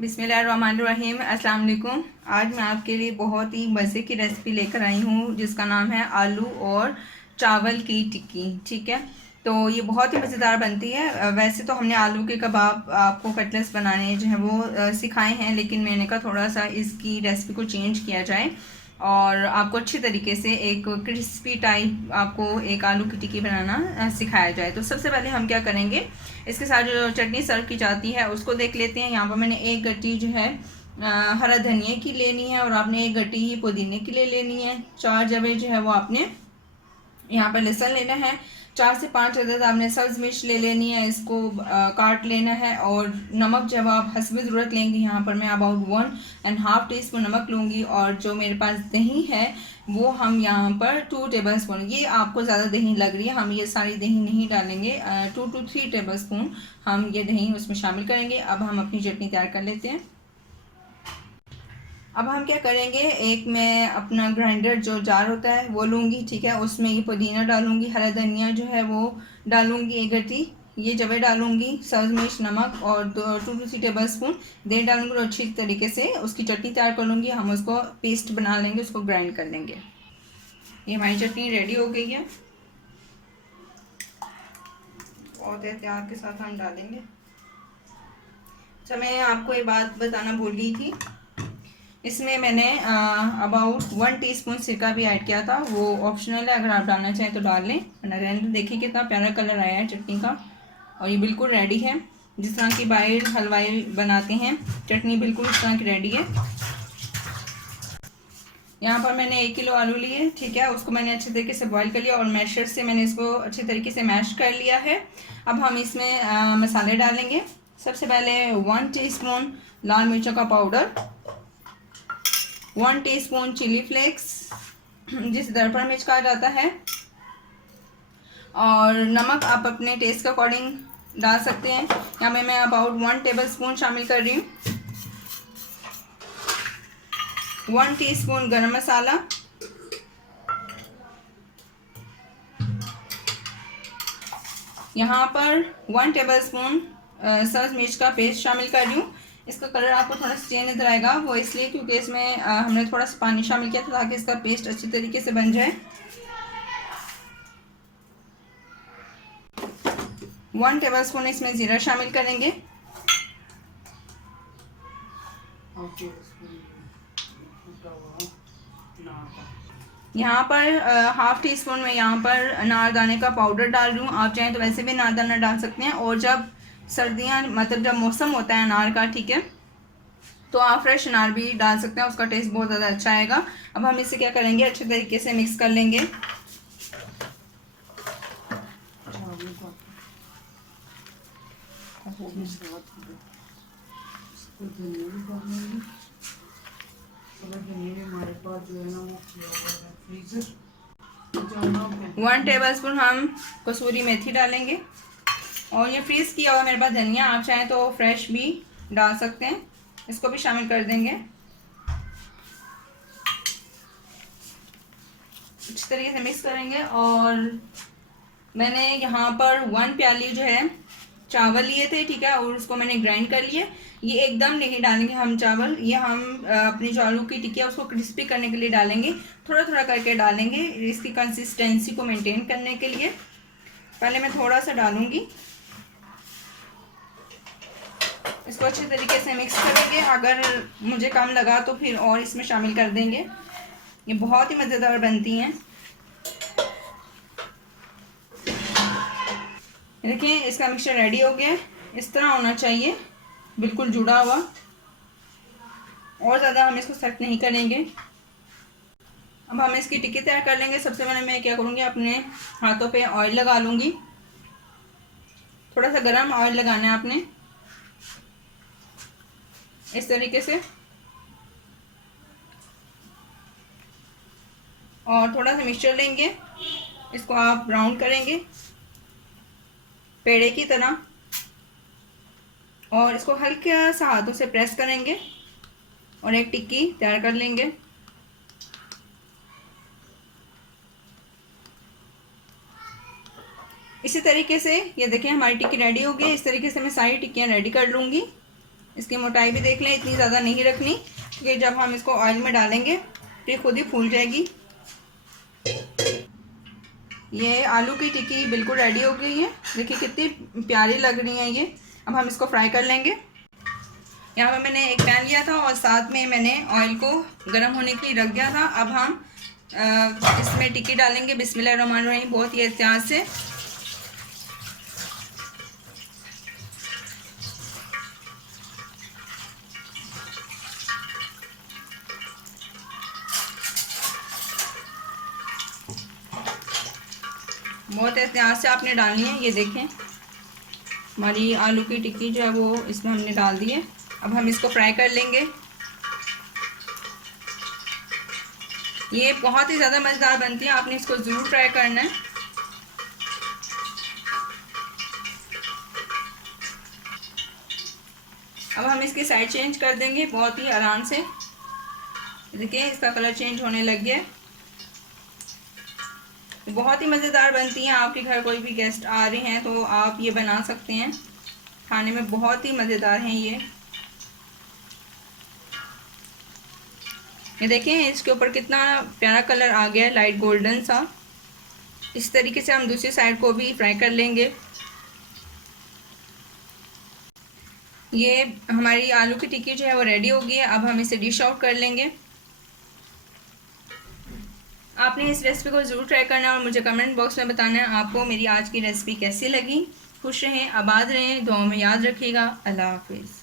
बिस्मिल्लाहिर्रहमानिर्रहीम। अस्सलाम वालेकुम। आज मैं आपके लिए बहुत ही मज़े की रेसिपी लेकर आई हूँ जिसका नाम है आलू और चावल की टिक्की। ठीक है, तो ये बहुत ही मज़ेदार बनती है। वैसे तो हमने आलू के कबाब आपको कटलेट्स बनाने जो है वो सिखाए हैं, लेकिन मैंने कहा थोड़ा सा इसकी रेसिपी को चेंज किया जाए और आपको अच्छी तरीके से एक क्रिस्पी टाइप आपको एक आलू की टिक्की बनाना सिखाया जाए। तो सबसे पहले हम क्या करेंगे, इसके साथ जो चटनी सर्व की जाती है उसको देख लेते हैं। यहाँ पर मैंने एक गट्टी जो है हरा धनिया की लेनी है और आपने एक गट्टी ही पुदीने की ले लेनी है। 4 जवे जो है वो आपने यहाँ पर लहसुन लेना है। 4 से 5 अदद आपने सब्ज मिर्च ले लेनी है, इसको काट लेना है। और नमक जब आप हस्ब ज़रूरत लेंगे, यहाँ पर मैं अबाउट 1.5 टीस्पून नमक लूँगी। और जो मेरे पास दही है वो हम यहाँ पर 2 टेबल स्पून, ये आपको ज़्यादा दही लग रही है, हम ये सारी दही नहीं डालेंगे, 2 to 3 टेबल स्पून हम ये दही उसमें शामिल करेंगे। अब हम अपनी चटनी तैयार कर लेते हैं। अब हम क्या करेंगे, एक मैं अपना ग्राइंडर जो जार होता है वो लूँगी। ठीक है, उसमें ये पुदीना डालूँगी, हरा धनिया जो है वो डालूँगी, एक गट्टी ये जवे डालूँगी, सब्ज़ मिर्च, नमक और 2 to 3 टेबल स्पून दही डालूँगी और अच्छी तरीके से उसकी चटनी तैयार कर लूँगी। हम उसको पेस्ट बना लेंगे, उसको ग्राइंड कर लेंगे। ये हमारी चटनी रेडी हो गई है। बहुत एहतियात के साथ हम डालेंगे। अच्छा, मैं आपको एक बात बताना भूल गई थी, इसमें मैंने अबाउट 1 टीस्पून सिरका भी ऐड किया था। वो ऑप्शनल है, अगर आप डालना चाहें तो डाल लें, वरना रहने दें। देखिए कितना प्यारा कलर आया है चटनी का और ये बिल्कुल रेडी है। जिस तरह की बाहर हलवाई बनाते हैं चटनी, बिल्कुल इस तरह की रेडी है। यहाँ पर मैंने 1 किलो आलू लिए। ठीक है, उसको मैंने अच्छे तरीके से बॉईल कर लिया और मैशर से मैंने इसको अच्छे तरीके से मैश कर लिया है। अब हम इसमें मसाले डालेंगे। सबसे पहले 1 टीस्पून लाल मिर्चों का पाउडर, 1 टीस्पून चिली फ्लेक्स जिसे दरपन मिर्च कहा जाता है, और नमक आप अपने टेस्ट के अकॉर्डिंग डाल सकते हैं। यहाँ पे मैं अबाउट 1 टेबल स्पून शामिल कर रही हूँ। 1 टीस्पून गरम मसाला, यहाँ पर 1 टेबल स्पून सब्ज मिर्च का पेस्ट शामिल कर रही हूँ। इसका कलर आपको थोड़ा सा चेंज नजर आएगा, वो इसलिए क्योंकि इसमें हमने थोड़ा सा पानी शामिल किया था ताकि इसका पेस्ट अच्छी तरीके से बन जाए। 1 टेबल स्पून इसमें ज़ीरा शामिल करेंगे। यहाँ पर हाफ टी स्पून में यहाँ पर अनारदाने का पाउडर डाल रही हूँ। आप चाहें तो वैसे भी अनारदाना डाल सकते हैं, और जब सर्दियाँ मतलब जब मौसम होता है अनार का, ठीक है, तो आप फ्रेश अनार भी डाल सकते हैं, उसका टेस्ट बहुत ज़्यादा अच्छा आएगा। अब हम इसे क्या करेंगे, अच्छे तरीके से मिक्स कर लेंगे। हमारे पास जो है ना वो 1 टेबल स्पून हम कसूरी मेथी डालेंगे, और ये फ्रीज़ किया हुआ मेरे पास धनिया, आप चाहें तो फ्रेश भी डाल सकते हैं, इसको भी शामिल कर देंगे। अच्छी तरीके से मिक्स करेंगे। और मैंने यहाँ पर 1 प्याली जो है चावल लिए थे, ठीक है, और उसको मैंने ग्राइंड कर लिए। ये एकदम नहीं डालेंगे हम चावल, ये हम अपनी जो आलू की टिक्की है उसको क्रिस्पी करने के लिए डालेंगे, थोड़ा थोड़ा करके डालेंगे इसकी कंसिस्टेंसी को मेंटेन करने के लिए। पहले मैं थोड़ा सा डालूंगी, इसको अच्छे तरीके से मिक्स करेंगे। अगर मुझे कम लगा तो फिर और इसमें शामिल कर देंगे। ये बहुत ही मज़ेदार बनती हैं। देखिए इसका मिक्सचर रेडी हो गया, इस तरह होना चाहिए, बिल्कुल जुड़ा हुआ, और ज़्यादा हम इसको सख्त नहीं करेंगे। अब हम इसकी टिक्की तैयार कर लेंगे। सबसे पहले मैं क्या करूँगी, अपने हाथों पे ऑयल लगा लूँगी। थोड़ा सा गरम ऑयल लगाना है आपने, इस तरीके से, और थोड़ा सा मिक्सचर लेंगे, इसको आप ब्राउन करेंगे पेड़े की तरह, और इसको हल्के सा हाथों से प्रेस करेंगे और एक टिक्की तैयार कर लेंगे। इसी तरीके से ये देखिए हमारी टिक्की रेडी हो गई। इस तरीके से मैं सारी टिक्कियाँ रेडी कर लूँगी। इसकी मोटाई भी देख लें, इतनी ज़्यादा नहीं रखनी, क्योंकि जब हम इसको ऑयल में डालेंगे तो ये खुद ही फूल जाएगी। ये आलू की टिक्की बिल्कुल रेडी हो गई है। देखिए कितनी प्यारी लग रही है ये। अब हम इसको फ्राई कर लेंगे। यहाँ पर मैंने एक पैन लिया था और साथ में मैंने ऑयल को गर्म होने के लिए रख दिया था। अब हम इसमें टिक्की डालेंगे। बिस्मिल्लाहिर्रहमानिर्रहीम, बहुत ही एहतियात से। बहुत एहतियात से आपने डालनी है। ये देखें हमारी आलू की टिक्की जो है वो इसमें हमने डाल दी है। अब हम इसको फ्राई कर लेंगे। ये बहुत ही ज़्यादा मज़ेदार बनती है, आपने इसको ज़रूर ट्राई करना है। अब हम इसकी साइड चेंज कर देंगे बहुत ही आराम से। देखिए इसका कलर चेंज होने लग गया। बहुत ही मज़ेदार बनती हैं। आपके घर कोई भी गेस्ट आ रहे हैं तो आप ये बना सकते हैं, खाने में बहुत ही मज़ेदार हैं ये देखें इसके ऊपर कितना प्यारा कलर आ गया है, लाइट गोल्डन सा। इस तरीके से हम दूसरी साइड को भी फ्राई कर लेंगे। ये हमारी आलू की टिक्की जो है वो रेडी हो गई है। अब हम इसे डिश आउट कर लेंगे। आपने इस रेसिपी को ज़रूर ट्राई करना है और मुझे कमेंट बॉक्स में बताना है आपको मेरी आज की रेसिपी कैसी लगी। खुश रहें, आबाद रहें, दुआओं में याद रखिएगा। अल्लाह हाफिज़।